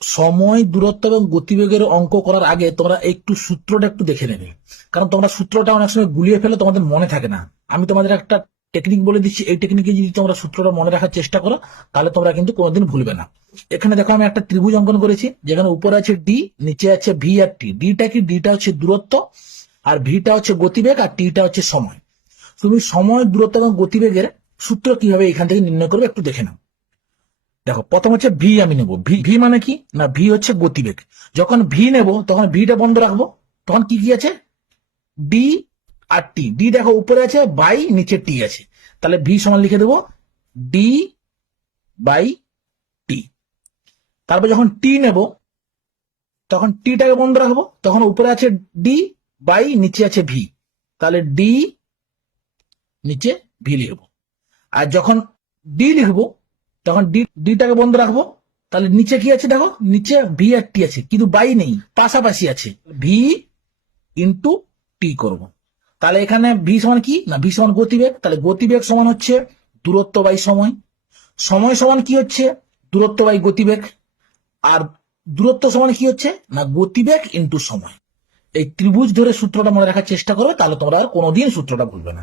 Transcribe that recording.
সময়, দূরত্ব এবং গতিবেগের অঙ্ক করার আগে তোমরা একটু সূত্রটা একটু দেখে নেবে, কারণ তোমরা সূত্রটা অনেক সময় গুলিয়ে ফেলে, তোমাদের মনে থাকে না। আমি তোমাদের একটা টেকনিক বলে দিচ্ছি, এই টেকনিকে যদি তোমরা সূত্রটা মনে রাখার চেষ্টা করো তাহলে তোমরা কিন্তু কোনোদিন ভুলবে না। এখানে দেখো আমি একটা ত্রিভুজ অঙ্কন করেছি, যেখানে উপরে আছে ডি, নিচে আছে ভি আর টি। ডিটা কি? ডিটা হচ্ছে দূরত্ব, আর ভিটা হচ্ছে গতিবেগ, আর টিটা হচ্ছে সময়। তুমি সময়, দূরত্ব এবং গতিবেগের সূত্র কিভাবে এখান থেকে নির্ণয় করবে একটু দেখে নাও। দেখো, প্রথম হচ্ছে ভি আমি নেবো। ভি ভি মানে কি না, ভি হচ্ছে গতিবেগ। যখন ভি নেব তখন ভিটা বন্ধ রাখবো, তখন কি কি আছে? ডি আর টি। ডি দেখো উপরে আছে, বাই নিচে টি আছে, তাহলে ভি সমান লিখে দেবো ডি বাই টি। তারপর যখন টি নেব তখন টিটাকে বন্ধ রাখবো, তখন উপরে আছে ডি বাই নিচে আছে ভি, তাহলে ডি নিচে ভি লিখবো। আর যখন ডি লিখবো তখন ডিটাকে বন্ধ রাখবো, তাহলে নিচে কি আছে? দেখো নিচে ভি আর টি আছে, কিন্তু বাই নেই, পাশাপাশি আছে, ভি ইন্টু টি করবো। তাহলে এখানে ভি সমান কি না, ভি সমান গতিবেগ, তাহলে গতিবেগ সমান হচ্ছে দূরত্ব বাই সময়। সময় সমান কি হচ্ছে? দূরত্ব বাই গতিবেগ। আর দূরত্ব সমান কি হচ্ছে না, গতিবেগ ইন্টু সময়। এই ত্রিভুজ ধরে সূত্রটা মনে রাখার চেষ্টা করবে, তাহলে তোমরা আর কোনোদিন সূত্রটা ভুলবে না।